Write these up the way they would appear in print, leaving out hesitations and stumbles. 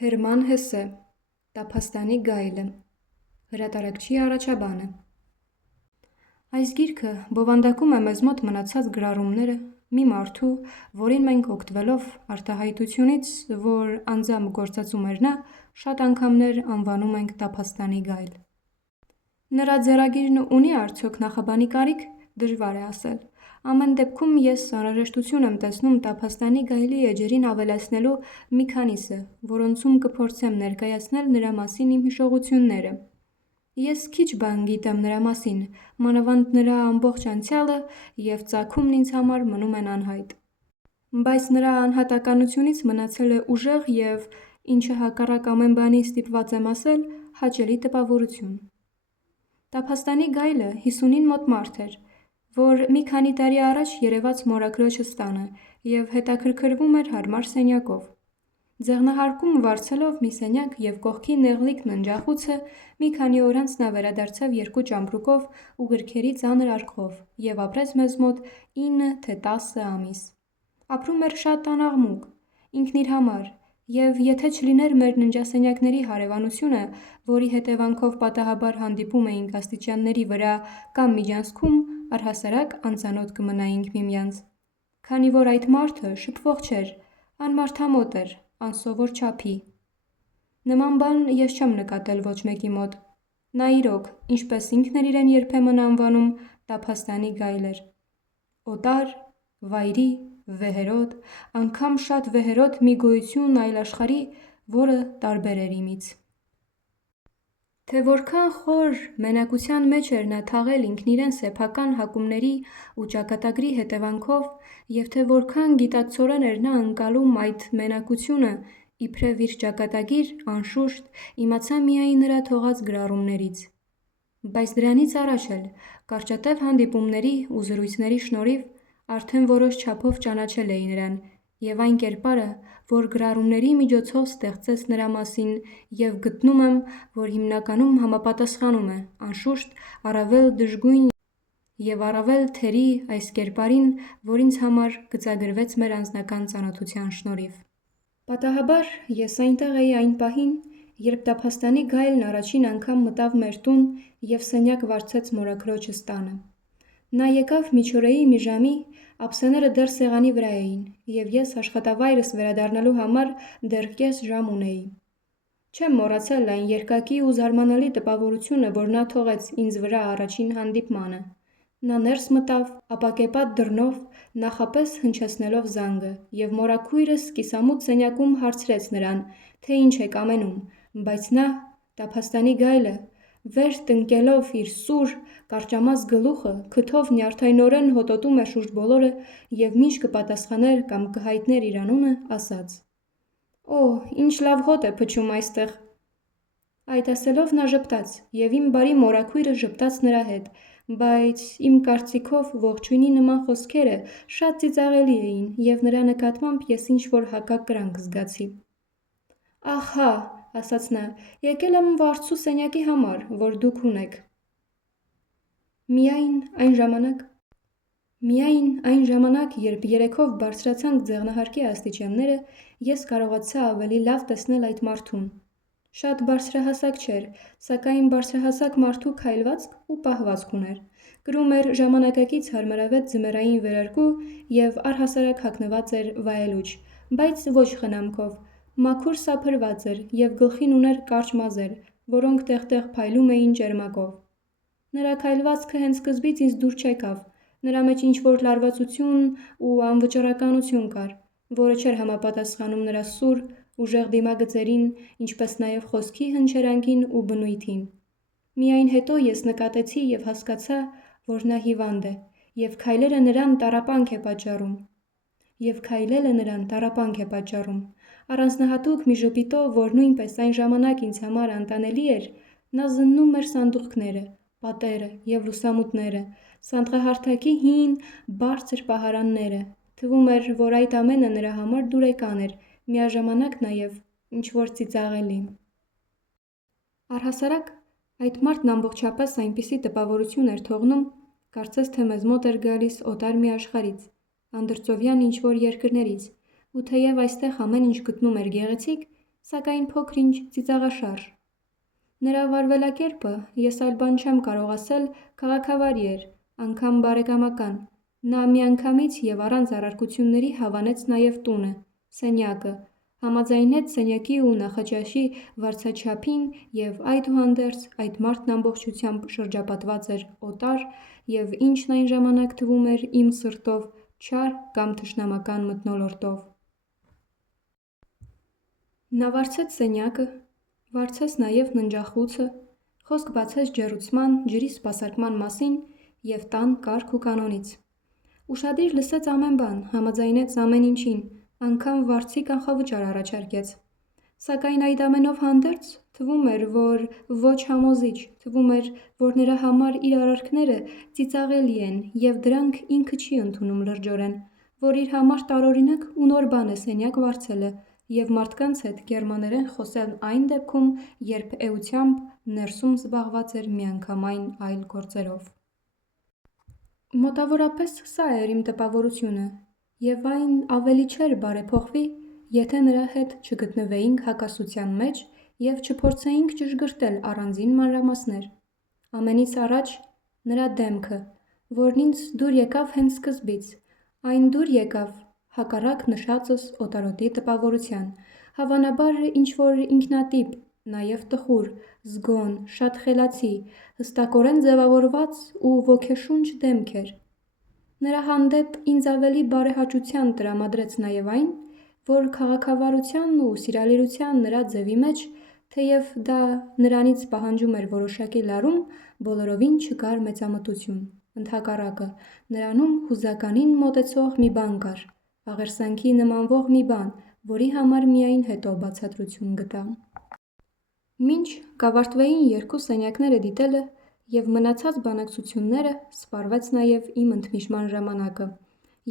Հերման Հեսե, Տափաստանի գայլը, հրատարակչի առաջաբանը։ Այս գիրքը բովանդակում է մեզ մոտ մնացած գրառումները մի մարդու, որին մենք օգտվելով արտահայտությունից, որ անձամբ գործածում էր նա, շատ անգամներ անվանում ենք Տափաստանի գայլ։ Նրա ձեռագիրն ունի արդյոք նախաբանի կարիք, դժվար է ասել։ Ամեն դեպքում ես անհրաժեշտություն եմ տեսնում Տափաստանի գայլի էջերին ավելացնելու մի քանիսը, որոնցում կփորձեմ ներկայացնել նրա մասին իմ հիշողությունները։ Ես քիչ բան գիտեմ նրա մասին, մանավանդ նրա ամբողջ անցյալը և ծագումն ինձ համար մնում են անհայտ։ Բայց նրա անհատականությունից մնացել է ուժեղ և, ինչը հակառակ ամեն բանի ստիպված եմ ասել, հաճելի տպավորություն։ Տափաստանի գայլը 50-ին մոտ մարդ էր, որ մի քանի տարի առաջ երևաց մորաքրոջս տանը և հետաքրքրվում էր հարմար սենյակով։ Ձեղնահարկում վարձելով մի սենյակ և կողքի նեղլիկ ննջախուցը, մի քանի օր անց նա վերադարձավ 2 ճամպրուկով ու գրքերի ծանր արկղով և ապրեց մեզ մոտ 9 թե 10 ամիս։ Ապրում էր շատ անաղմուկ, ինքն իր համար, և եթե չլիներ մեր ննջասենյակների հարևանությունը, որի հետևանքով պատահաբար հանդիպում էինք աստիճանների վրա կամ միջանցքում, առհասարակ անծանոթ կմնայինք միմյանց։ Քանի որ այդ մարդը շփվող չէր, անմարդամոտ էր, անսովոր չափի։ Նման բան ես չեմ նկատել ոչ մեկի մոտ։ Նա իրոք, ինչպես ինքն էր իրեն երբեմն անվանում, Տափաստանի գայլ էր։ Օտար, վայրի, վեհերոտ, անգամ շատ վեհերոտ մի գոյություն այլ աշխարհի, որը տարբեր էր իմից։ Թե որքան խոր մենակության մեջ էր նա թաղել ինքն իրեն սեփական հակումների ու ճակատագրի հետևանքով, և թե որքան գիտակցորեն էր նա ընկալում այդ մենակությունը իբրև իր ճակատագիր, անշուշտ, իմացա միայն նրա թողած գրառումներից։ Բայց դրանից առաջ էլ, կարճատև հանդիպումների ու զրույցների շնորհիվ, արդեն որոշ չափով ճանաչել էի նրան և այն կերպարը, որ գրառումների միջոցով ստեղծեց նրա մասին, և գտնում եմ, որ հիմնականում համապատասխանում է, անշուշտ, առավել դժգույն և առավել թերի այս կերպարին, որ ինձ համար գծագրվեց մեր անձնական ծանոթության շնորհիվ։ Պատահաբար ես այնտեղ էի այն պահին, երբ Տափաստանի գայլն առաջին անգամ մտավ մեր տուն և սենյակ վարձեց մորաքրոջս տանը։ Նա եկավ միջօրեի մի ժամի, ափսեները դեռ սեղանի վրա էին, և ես աշխատավայրս վերադառնալու համար դեռ կես ժամ ունեի։ Չեմ մոռացել այն երկակի ու զարմանալի տպավորությունը, որ նա թողեց ինձ վրա առաջին հանդիպմանը։ Նա ներս մտավ ապակեպատ դռնով, նախապես հնչեցնելով զանգը, և մորաքույրս կիսամութ սենյակում հարցրեց նրան, թե ինչ է կամենում, բայց նա, Տափաստանի գայլը, վեր տնկելով իր սուր, կարճամազ գլուխը, քթով նյարդայնորեն հոտոտում է շուրջ բոլորը և մինչ կպատասխաներ կամ կհայտներ իր անունը, ասաց. «Օ, ինչ լավ հոտ է փչում այստեղ»։ Այդ ասելով նա ժպտաց, և իմ բարի մորաքույրը ժպտաց նրա հետ, բայց իմ կարծիքով ողջույնի նման խոսքերը շատ ծիծաղելի էին, և նրա նկատմամբ ես ինչ-որ հակակրանք զգացի։ «Ահ հա», ասաց նա, «եկել եմ վարձու սենյակի համար, որ դուք ունեք»։ Միայն այն ժամանակ, երբ երեքով բարձրացանք ձեղնահարկի աստիճանները, ես կարողացա ավելի լավ տեսնել այդ մարդուն։ Շատ բարձրահասակ չէր, սակայն բարձրահասակ մարդու քայլվածք ու պահվածք ուներ։ Կրում էր ժամանակակից հարմարավետ ձմեռային վերարկու և առհասարակ հագնված էր վայելուչ, բայց ոչ խնամքով, մաքուր սափրված էր և գլխին ուներ կարճ մազեր, որոնք տեղ-տեղ փայլում էին ճերմակով։ Նրա քայլվածքը հենց սկզբից ինձ դուր չեկավ, նրա մեջ ինչ-որ լարվածություն ու անվճռականություն կար, որը չէր համապատասխանում նրա սուր, ուժեղ դիմագծերին, ինչպես նաև խոսքի հնչերանգին ու բնույթին։ Միայն հետո ես նկատեցի և հասկացա, որ նա հիվանդ է, և քայլելը նրան տառապանք է պատճառում։ Առանձնահատուկ մի ժպիտով, որ նույնպես այն ժամանակ ինձ համար անտանելի էր, նա զննում էր սանդուղքները, պատերը և լուսամուտները, սանդղահարթակի հին, բարձր պահարանները։ Թվում էր, որ այդ ամենը նրա համար դուրեկան էր, միաժամանակ նաև ինչ-որ ծիծաղելի։ Առհասարակ, այդ մարդն ամբողջապես այնպիսի տպավորություն էր թողնում, կարծես թե մեզ մոտ էր գալիս օտար մի աշխարհից, անդրծովյան ինչ-որ երկրներից, ու թեև այստեղ ամեն ինչ գտնում էր գեղեցիկ, սակայն փոքր-ինչ ծիծաղաշարժ։ Նրա վարվելակերպը, ես այլ բան չեմ կարող ասել, քաղաքավարի էր, անգամ բարեկամական։ Նա միանգամից և առանց առարկությունների հավանեց նաև տունը, սենյակը, համաձայնեց սենյակի ու նախաճաշի վարձաչափին և այդուհանդերձ այդ մարդն ամբողջությամբ շրջապատված էր օտար և ինչն այն ժամանակ թվում էր իմ սրտով չար կամ թշնամական մթնոլորտով։ Նա վարձեց սենյակը, վարձեց նաև ննջախուցը, խոսք բացեց ջեռուցման, ջրի սպասարկման մասին և տան կարգ ու կանոնից։ Ուշադիր լսեց ամեն բան, համաձայնեց ամեն ինչին, անգամ վարձի կանխավճար առաջարկեց։ Սակայն այդ ամենով հանդերձ թվում էր, որ ոչ համոզիչ, թվում էր, որ նրա համար իր արարքները ծիծաղելի են և դրանք ինքը չի ընդունում լրջորեն, որ իր համար տարօրինակ ու նոր բան է սենյակ վարձելը և մարդկանց հետ գերմաներեն խոսելն այն դեպքում, երբ էությամբ ներսում զբաղված էր միանգամայն այլ գործերով։ Մոտավորապես սա էր իմ տպավորությունը, և այն ավելի չէր բարեփոխվի, եթե նրա հետ չգտնվեինք հակասության մեջ և չփորձեինք ճշգրտել առանձին մանրամասներ։ Ամենից առաջ նրա դեմքը, որն ինձ դուր եկավ հենց սկզբից, այն դուր եկավ հակառակ նշածս օտարոտի տպավորության, հավանաբար ինչ-որ ինքնատիպ, նաև տխուր, զգոն, շատ խելացի, հստակորեն ձևավորված ու ոգեշունչ դեմք էր։ Նրա հանդեպ ինձ ավելի բարեհաճության տրամադրեց նաև այն, որ քաղաքավարության ու սիրալիրության նրա ձևի մեջ, թեև դա նրանից պահանջում էր որոշակի լարում, բոլորովին չկար մեծամտություն, ընդհակառակը, նրանում հուզականին մոտեցող մի բան կար, աղերսանքի նմանվող մի բան, որի համար միայն հետո բացատրություն գտա։ Մինչ կավարտվեին երկու սենյակները դիտելը և մնացած բանակցությունները, սպառվեց նաև իմ ընդմիջման ժամանակը,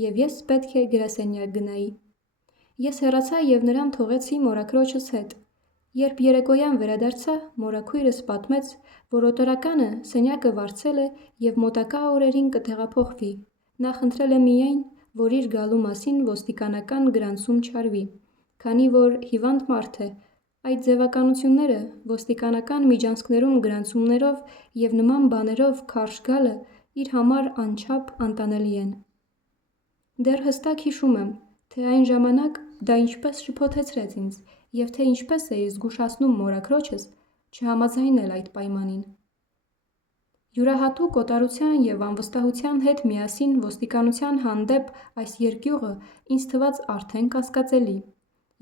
և ես պետք է գրասենյակ գնայի։ Ես հեռացա և նրան թողեցի մորաքրոջս հետ։ Երբ երեկոյան վերադարձա, մորաքույրս պատմեց, որ օտարականը սենյակը վարձել է և մոտակա օրերին կտեղափոխվի, նա խնդրել է միայն, որ իր գալու մասին ոստիկանական գրանցում չարվի, քանի որ հիվանդ մարդ է, այդ ձևականությունները, ոստիկանական միջանցքներում գրանցումներով և նման բաներով քարշ գալը իր համար անչափ անտանելի են։ Դեռ հստակ հիշում եմ, թե այն ժամանակ դա ինչպես շփոթեցրեց ինձ և թե ինչպես էի զգուշացնում մորաքրոջս չհամաձայնել այդ պայմանին։ Յուրահատուկ օտարության և անվստահության հետ միասին ոստիկանության հանդեպ այս երկյուղը ինձ թվաց արդեն կասկածելի։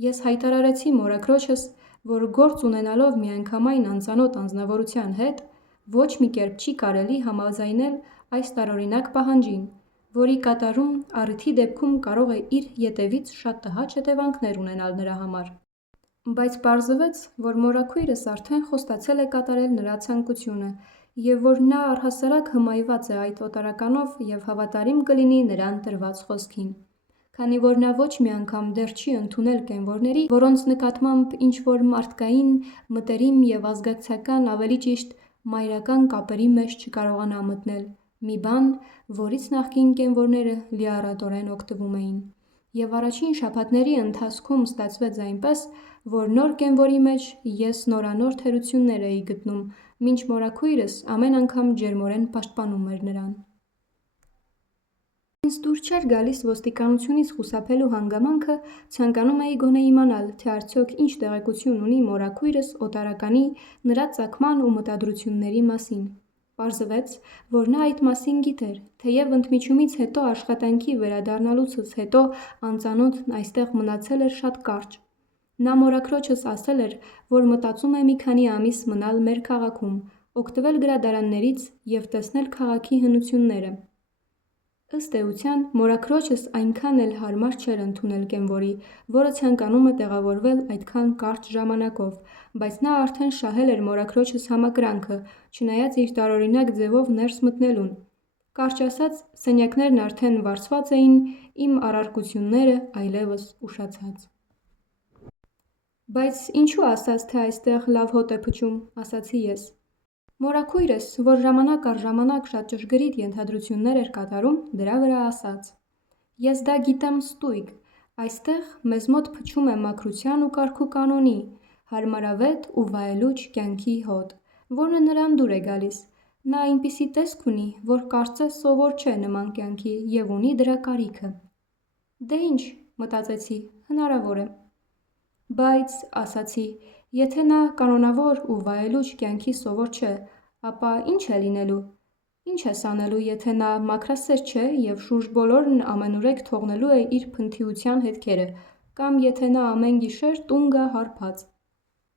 Ես հայտարարեցի մորաքրոջս, որ գործ ունենալով միանգամայն անծանոթ անձնավորության հետ, ոչ մի կերպ չի կարելի համաձայնել այս տարօրինակ պահանջին, որի կատարում առիթի դեպքում կարող է իր ետևից շատ տհաճ հետևանքներ ունենալ նրա համար։ Բայց պարզվեց, որ մորաքույրս արդեն խոստացել է կատարել նրա ցանկությունը և որ նա առհասարակ հմայված է այդ օտարականով և հավատարիմ կլինի նրան տրված խոսքին։ Քանի որ նա ոչ մի անգամ դեռ չի ընդունել կենվորների, որոնց նկատմամբ ինչ-որ մարդկային, մտերիմ և ազգակցական, ավելի ճիշտ մայրական կապերի մեջ չկարողանա մտնել, մի բան, որից նախկին կենվորները լիառատորեն օգտվում էին։ Եվ առաջին շաբաթների ընթացքում ստացվեց այնպես, որ նոր կենվորի մեջ ես նորանոր թերություններ էի գտնում, մինչ մորաքույրս ամեն անգամ ջերմորեն պաշտպանում էր նրան։ Ինձ դուր չէր գալիս ոստիկանությունից խուսափելու հանգամանքը, ցանկանում էի գոնե իմանալ, թե արդյոք ինչ տեղեկություն ունի մորաքույրս օտարականի, նրա ծագման ու մտադրությունների մասին։ Պարզվեց, որ նա այդ մասին գիտեր, թեև ընդմիջումից հետո աշխատանքի վերադառնալուցս հետո անծանոթն այստեղ մնացել էր շատ կարճ։ Նա մորաքրոջս ասել էր, որ մտածում է մի քանի ամիս մնալ մեր քաղաքում, օգտվել գրադարաններից և տեսնել քաղաքի հնությունները։ Ըստ էության, մորաքրոջս այնքան էլ հարմար չէր ընդունել կենվորի, որը ցանկանում է տեղավորվել այդքան կարճ ժամանակով, բայց նա արդեն շահել էր մորաքրոջս համակրանքը, չնայած իր տարօրինակ ձևով ներս մտնելուն։ Կարճ ասած, սենյակներն արդեն վարձված էին, իմ առարկությունները այլևս ուշացած։ Բայց ինչու ասաց, թե այստեղ լավ հոտ է փչում, ասացի ես։ Մորաքույրս, որ ժամանակ առ ժամանակ շատ ճշգրիտ ենթադրություններ էր կատարում, դրա վրա ասաց. Ես դա գիտեմ ստույգ, Այստեղ մեզ մոտ փչում է մաքրության ու կարգու կանոնի, հարմարավետ ու վայելուչ կյանքի հոտ, որը նրան դուր է գալիս։ Նա այնպիսի տեսք ունի, որ կարծես սովոր չէ նման կյանքի և ունի դրա կարիքը։ Դե ինչ, մտածեցի, հնարավոր է։ Բայց, ասացի, եթե նա կանոնավոր ու վայելուչ կյանքի սովոր չէ, ապա ինչ է լինելու։ Ինչ ես անելու, եթե նա մաքրասեր չէ և շուրջ բոլորն ամենուրեք թողնելու է իր փնթիության հետքերը, կամ եթե նա ամեն գիշեր տուն գա հարբած։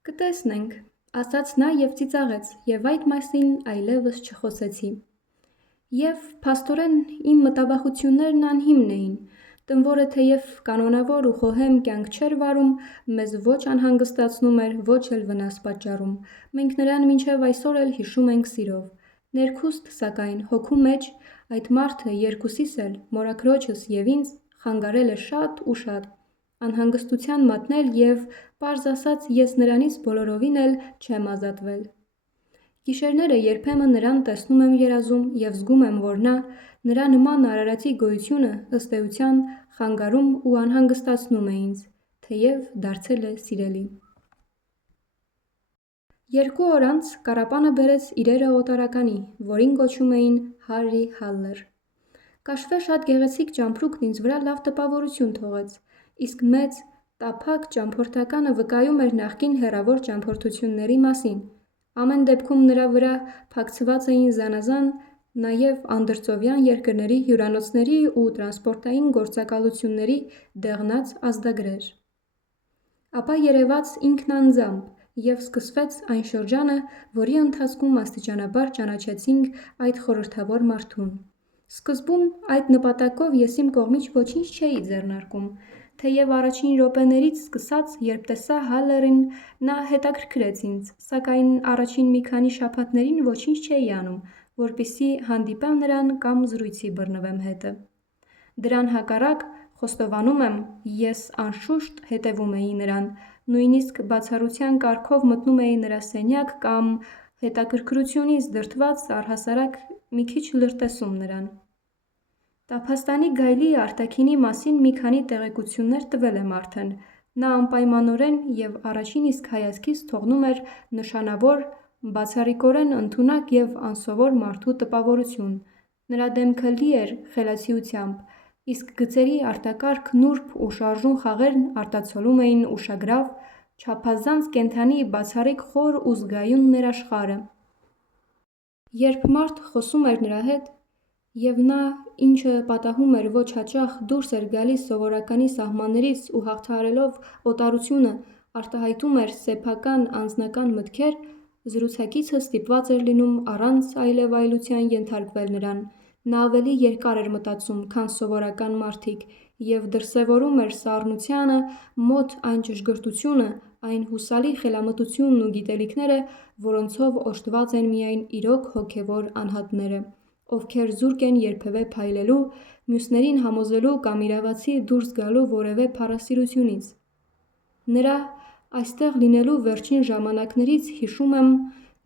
Կտեսնենք, ասաց նա և ծիծաղեց, և այդ մասին այլևս չխոսեցի։ Եվ փաստորեն իմ մտավախություններն անհիմն էին։ Տնվորը թեև կանոնավոր ու խոհեմ կյանք չէր վարում, մեզ ոչ անհանգստացնում էր, ոչ էլ վնաս պատճառում։ Մենք նրան մինչև այսօր էլ հիշում ենք սիրով։ Ներքուստ, սակայն, հոգու մեջ այդ մարդը երկուսիս էլ, մորաքրոջս և ինձ, խանգարել է շատ ու շատ, անհանգստության մատնել և, պարզ ասած, ես նրանից բոլորովին էլ չեմ ազատվել։ Գիշերները երբեմն նրան տեսնում եմ երազում և զգում եմ, որ նա, նրա նման արարածի գոյությունը, ըստ էության, խանգարում ու անհանգստացնում է ինձ, թեև դարձել է սիրելի։ 2 օր անց Կարապանը բերեց իրերը օտարականի, որին կոչում էին Հարրի Հալլեր։ Կաշվե շատ գեղեցիկ ճամփրուկն ինձ վրա լավ տպավորություն թողեց, իսկ մեծ, տափակ ճամփորդականը վկայում էր նախկին հեռավոր ճամփորդությունների մասին։ Ամեն դեպքում նրա վրա փակցված էին զանազան նաև անդրծովյան երկրների հյուրանոցների ու տրանսպորտային գործակալությունների դեղնած ազդագրեր։ Ապա երևաց ինքն անձամբ, և սկսվեց այն շրջանը, որի ընթացքում աստիճանաբար ճանաչեցինք այդ խորհրդավոր մարդուն։ Սկզբում այդ նպատակով ես իմ կողմից ոչինչ չէի ձեռնարկում, թեև առաջին րոպեներից սկսած, երբ տեսա Հալլերին, նա հետաքրքրեց ինձ, սակայն առաջին մի քանի շաբաթներին ոչինչ չէի անում, որպեսզի հանդիպեմ նրան կամ զրույցի բռնվեմ հետը։ Դրան հակառակ, խոստովանում եմ, ես անշուշտ հետևում էի նրան, նույնիսկ բացառության կարգով մտնում էի նրա սենյակ կամ, հետաքրքրությունից դրդված, առհասարակ մի քիչ լրտեսում նրան։ Տափաստանի գայլի արտաքինի մասին մի քանի տեղեկություններ տվել եմ արդեն։ Նա անպայմանորեն և առաջին իսկ հայացքից թողնում էր նշանավոր, բացառիկորեն ընդունակ և անսովոր մարդու տպավորություն։ Նրա դեմքը լի էր խելացիությամբ, իսկ գծերի արտակարգ նուրբ ու շարժուն խաղերն արտացոլում էին ուշագրավ, չափազանց կենդանի, բացառիկ խոր ու զգայուն ներաշխարհը։ Երբ մարդ խոսում էր նրա հետ, և նա, ինչը պատահում էր ոչ հաճախ, դուրս էր գալիս սովորականի սահմաններից ու հաղթահարելով օտարությունը, արտահայտում էր սեփական անձնական մտքեր, զրուցակիցը ստիպված էր լինում առանց այլևայլության ենթարկվել նրան։ Նա ավելի երկար էր մտածում, քան սովորական մարդիկ, և դրսևորում էր սառնությանը մոտ այն ճշգրտությունը, այն հուսալի խելամտությունն ու գիտելիքները, որոնցով օժտված են միայն իրոք հոգևոր անհատները, ովքեր զուրկ են երբևէ փայլելու, մյուսներին համոզելու կամ իրավացի դուրս գալու որևէ փառասիրությունից։ Նրա այստեղ լինելու վերջին ժամանակներից հիշում եմ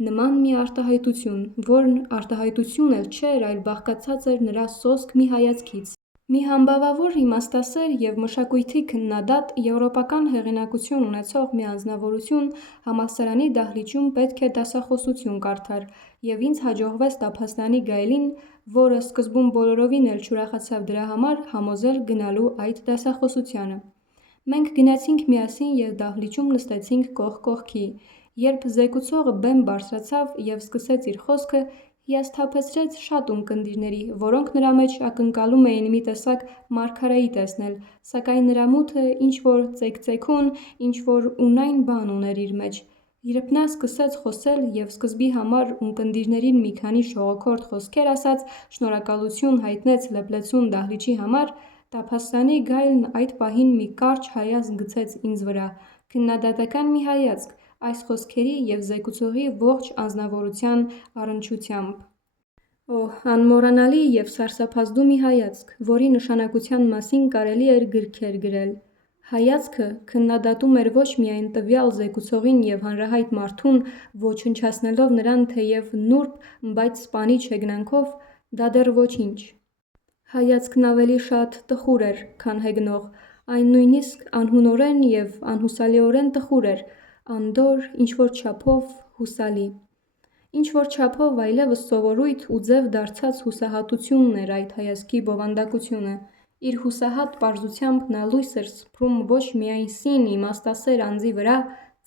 նման մի արտահայտություն, որն արտահայտություն էլ չէր, այլ բաղկացած էր նրա սոսկ մի հայացքից։ Մի համբավավոր, իմաստասեր և մշակույթի քննադատ, եվրոպական հեղինակություն ունեցող մի անձնավորություն համալսարանի դահլիճում պետք է դասախոսություն կարդար, և ինձ հաջողվեց Տափաստանի գայլին, որը սկզբում բոլորովին էլ չուրախացավ դրա համար, համոզել գնալու այդ դասախոսությանը։ Մենք գնացինք միասին և դահլիճում նստեցինք կողք կողքի։ Երբ զեկուցողը բեմ բարձրացավ և սկսեց իր խոսքը, հիասթափեցրեց շատ ունկնդիրների, որոնք նրա մեջ ակնկալում էին մի տեսակ մարգարեի տեսնել, սակայն նրա մութը ինչ-որ ծեքծեքուն, ինչ-որ ունայն բան ուներ իր մեջ։ Երբ նա սկսեց խոսել և սկզբի համար ունկնդիրներին մի քանի շողոքորթ խոսքեր ասաց, շնորհակալություն հայտնեց լեփլեցուն դահլիճի համար, Տափաստանի գայլն այդ պահին մի կարճ հայացք գցեց ինձ վրա, քննադատական մի հայացք, այս խոսքերի և զեկուցողի ողջ անձնավորության առնչությամբ։ Օհ, անմոռանալի և սարսափազդու մի հայացք, որի նշանակության մասին կարելի էր գրքեր գրել։ Հայացքը քննադատում էր ոչ միայն տվյալ զեկուցողին և հանրահայտ մարդուն, ոչնչացնելով նրան թեև նուրբ, բայց սպանիչ հեգնանքով, դա դեռ ոչինչ։ Հայացքն ավելի շատ տխուր էր, քան հեգնող, Այն նույնիսկ անհունորեն և անհուսալիորեն տխուր էր, անդոր, ինչ-որ չափով հուսալի։ Ինչ-որ չափով այլևս սովորույթ ու ձև դարձած հուսահատությունն էր այդ հայացքի բովանդակությունը։ Իր հուսահատ պարզությամբ նա լույս էր սփռում ոչ միայն սին իմաստասեր անձի վրա,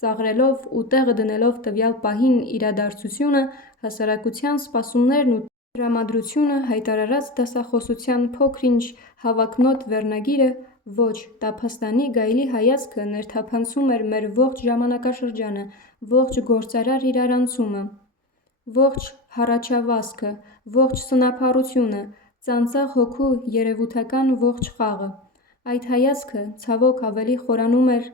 ծաղրելով ու տեղը դնելով տվյալ պահին իրադարձությունը, հասարակության սպասումներն ու տրամադրությունը հայտարարած դասախոսության փոքր-ինչ հավակնոտ վերնագիրը, ոչ, տափաստանի գայլի հայացքը ներթափանցում էր մեր ողջ ժամանակաշրջանը, ողջ գործարար իրարանցումը, ողջ հառաչավազքը, ողջ սնափառությունը, ծանծաղ հոգու երևութական ողջ խաղը։ Այդ հայացքը, ցավոք, ավելի խորանում էր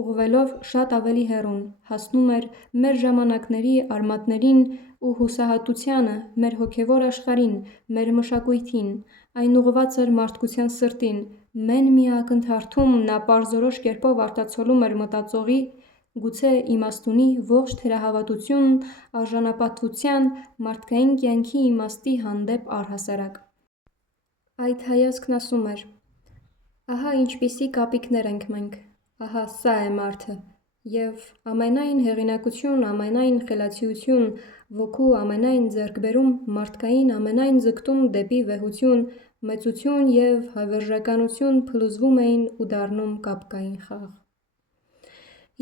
ուղղվելով շատ ավելի հեռուն, հասնում էր մեր ժամանակների արմատներին ու հուսահատությանը, մեր հոգևոր աշխարհին, մեր մշակույթին, այն ուղղված էր մարդկության սրտին, մեն մի ակնթարթում նա պարզորոշ կերպով արտացոլում էր մտածողի, գուցե իմաստունի ողջ թերահավատությունն արժանապատվության, մարդկային կյանքի իմաստի հանդեպ առհասարակ։ Այդ հայացքն ասում էր. ահա ինչպիսի կապիկներ ենք մենք, ահա սա է մարդը, և ամենայն հեղինակություն, ամենայն խելացիություն, ոգու ամենայն ձեռքբերում, մարդկային ամենայն ձգտում դեպի վեհություն, մեծություն և հավերժականություն փլուզվում էին ու դառնում կապկային խաղ։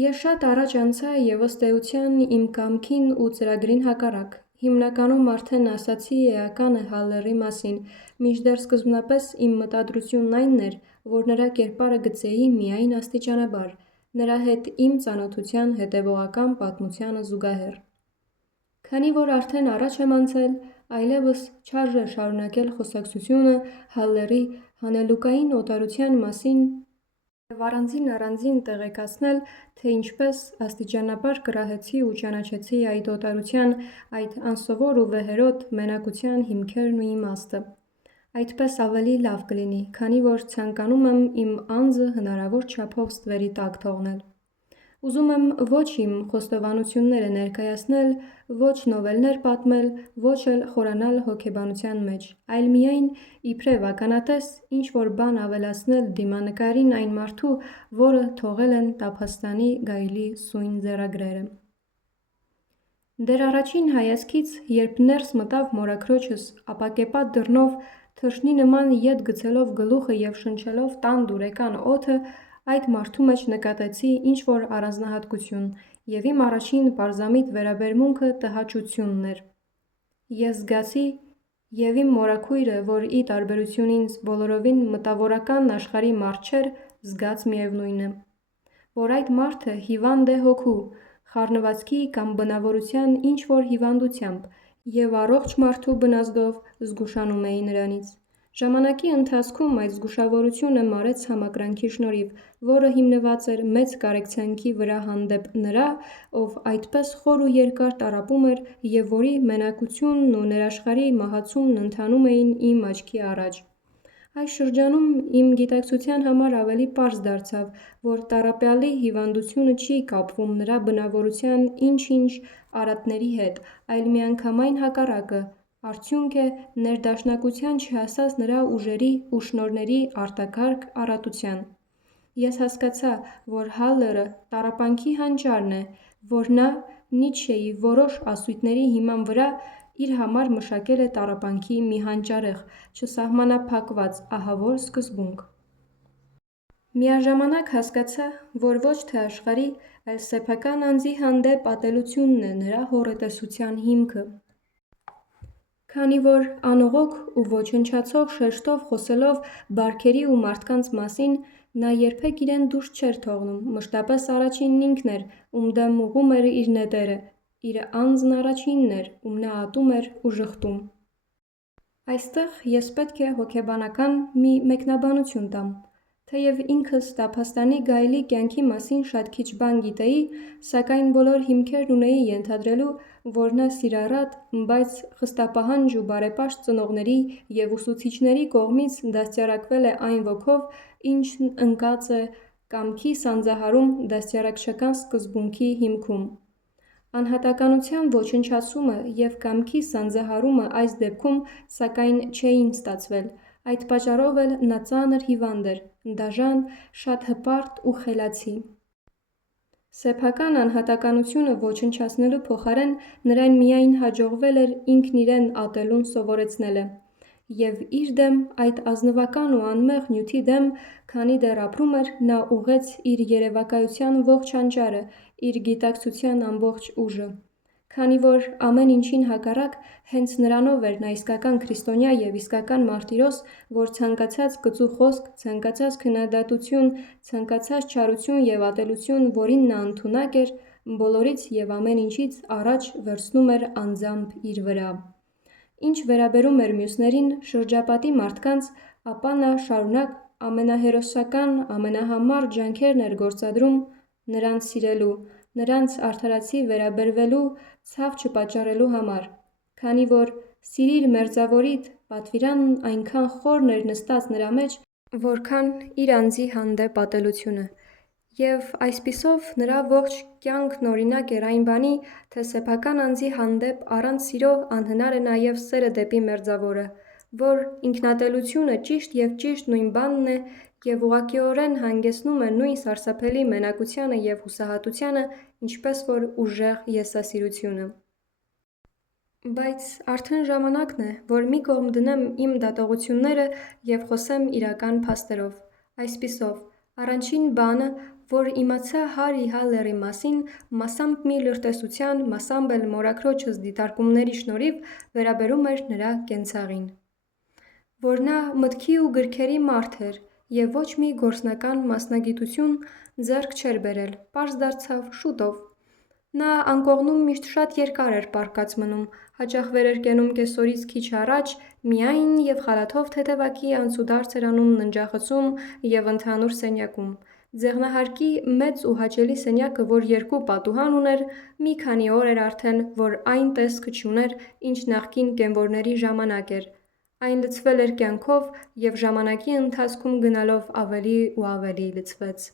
Ես շատ առաջ անցա և ըստ էության իմ կամքին ու ծրագրին հակառակ, հիմնականում արդեն ասացի էականը Հալլերի մասին, մինչդեռ սկզբնապես իմ մտադրությունն այն էր, որ նրա կերպարը գծեի միայն աստիճանաբար, նրա հետ իմ ծանոթության հետևողական պատմությանը զուգահեռ։ Քանի որ արդեն առաջ եմ անցել, այլևս չարժե շարունակել խոսակցությունը Հալլերի հանելուկային օտարության մասին և առանձին տեղեկացնել, թե ինչպես աստիճանաբար կռահեցի ու ճանաչեցի այդ օտարության, այդ անսովոր ու վեհերոտ մենակության հիմքերն ու իմաստը։ Այդպես ավելի լավ կլինի, քանի որ ցանկանում եմ իմ անձը հնարավոր չափով ստվերի տակ թողնել։ Ուզում եմ ոչ իմ խոստովանությունները ներկայացնել, ոչ նովելներ պատմել, ոչ էլ խորանալ հոգեբանության մեջ, այլ միայն, իբրև ականատես, ինչ-որ բան ավելացնել դիմանկարին այն մարդու, որը թողել են տափաստանի գայլի սույն ձեռագրերը։ Դեռ առաջին հայացքից, երբ ներս մտավ մորաքրոջս ապակեպատ դռնով, թռչնի նման ետ գցելով գլուխը և շնչելով տան դուրեկան օդը, այդ մարդու մեջ նկատեցի ինչ-որ առանձնահատկություն, և իմ առաջին պարզամիտ վերաբերմունքը տհաճությունն էր։ Ես զգացի, և իմ մորաքույրը, որ ի տարբերություն ինձ բոլորովին մտավորական աշխարհի մարդ չէր, զգաց միևնույնը, որ այդ մարդը հիվանդ է հոգու, խառնվածքի կամ բնավորության ինչ-որ հիվանդությամբ, և առողջ մարդու բնազդով զգուշանում էի նրանից։ Ժամանակի ընթացքում այդ զգուշավորությունը մարեց համակրանքի շնորհիվ, որը հիմնված էր մեծ կարեկցանքի վրա հանդեպ նրա, ով այդպես խոր ու երկար տառապում էր և որի մենակությունն ու ներաշխարհի մահացումն ընթանում էին իմ աչքի առաջ։ Այս շրջանում իմ գիտակցության համար ավելի պարզ դարձավ, որ տառապյալի հիվանդությունը չի կապվում նրա բնավորության ինչ-ինչ արատների հետ, այլ միանգամայն հակառակը, արդյունք է ներդաշնակության չհասած նրա ուժերի ու շնորհների արտակարգ առատության։ Ես հասկացա, որ Հալլերը տառապանքի հանճարն է, որ նա Նիցշեի որոշ ասույթների հիման վրա իր համար մշակել է տառապանքի մի հանճարեղ, չսահմանափակված ահավոր սկզբունք։ Միաժամանակ հասկացա, որ ոչ թե աշխարհի, այլ սեփական անձի հանդեպ ատելությունն է նրա հոռետեսության հիմքը։ Քանի որ անողոք ու ոչնչացող շեշտով խոսելով բարքերի ու մարդկանց մասին, նա երբեք իրեն դուրս չէր թողնում, մշտապես առաջինն ինքն էր, ում դեմ ուղղում էր իր նետերը, իր անձն առաջինն էր, ում նա ատում էր ու ժխտում։ Այստեղ ես պետք է հոգեբանական մի մեկնաբանություն տամ։ Թեև ինքս տափաստանի գայլի կյանքի մասին շատ քիչ բան գիտեի, սակայն բոլոր հիմքերն ունեի ենթադրելու, որ նա սիրառատ, բայց խստապահանջ ու բարեպաշտ ծնողների և ուսուցիչների կողմից դաստիարակվել է այն ոգով, ինչն ընկած է կամքի սանձահարում դաստիարակչական սկզբունքի հիմքում։ Անհատականության ոչնչացումը և կամքի սանձահարումը այս դեպքում, սակայն, չէին ստացվել, Այդ պատճառով էլ նա ծանր հիվանդ էր, դաժան, շատ հպարտ ու խելացի։ Սեփական անհատականությունը ոչնչացնելու փոխարեն նրան միայն հաջողվել էր ինքն իրեն ատելուն սովորեցնելը, և իր դեմ, այդ ազնվական ու անմեղ նյութի դեմ, քանի դեռ ապրում էր, նա ուղղեց իր երևակայության ողջ հանճարը, իր գիտակցության ամբողջ ուժը։ Քանի որ ամեն ինչին հակառակ, հենց նրանով էր նա իսկական քրիստոնյա և իսկական մարտիրոս, որ ցանկացած կծու խոսք, ցանկացած քննադատություն, ցանկացած չարություն և ատելություն, որին նա ընդունակ էր, բոլորից և ամեն ինչից առաջ վերցնում էր անձամբ իր վրա։ Ինչ վերաբերում էր մյուսներին, շրջապատի մարդկանց, ապա նա շարունակ ամենահերոսական, ամենահամառ ջանքերն էր գործադրում նրանց սիրելու, նրանց արդարացի վերաբերվելու, ցավ չպատճառելու համար, քանի որ «սիրիր մերձավորիդ» պատվիրանն այնքան խորն էր նստած նրա մեջ, որքան իր անձի հանդեպ ատելությունը, և այսպիսով նրա ողջ կյանքն օրինակ էր այն բանի, թե սեփական անձի հանդեպ առանց սիրո անհնար է նաև սերը դեպի մերձավորը, որ ինքնատելությունը ճիշտ և ճիշտ նույն բանն է և ուղղակիորեն հանգեցնում է նույն սարսափելի մենակությանը և հուսահատությանը, ինչպես որ ուժեղ եսասիրությունը։ Բայց արդեն ժամանակն է, որ մի կողմ դնեմ իմ դատողությունները և խոսեմ իրական փաստերով։ Այսպիսով, առաջին բանը, որ իմացա Հարի Հալլերի մասին, մասամբ մի լրտեսության, մասամբ էլ մորաքրոջս դիտարկումների շնորհիվ, վերաբերում էր նրա կենցաղին։ Որ նա մտքի ու գրքերի մարդ էր և ոչ մի գործնական մասնագիտություն ձեռք չէր բերել, պարզ դարձավ շուտով։ Նա անկողնում միշտ շատ երկար էր պառկած մնում, հաճախ վեր էր կենում կեսօրից քիչ առաջ, միայն և խալաթով թեթևակի անցուդարձ էր անում ննջախցում և ընդհանուր սենյակում։ Ձեղնահարկի մեծ ու հաճելի սենյակը, որ 2 պատուհան ուներ, մի քանի օր էր արդեն, որ այն տեսքը չուներ, ինչ նախկին կենվորների ժամանակ էր։ Այն լցվել էր կյանքով և ժամանակի ընթացքում գնալով ավելի ու ավելի լցվեց։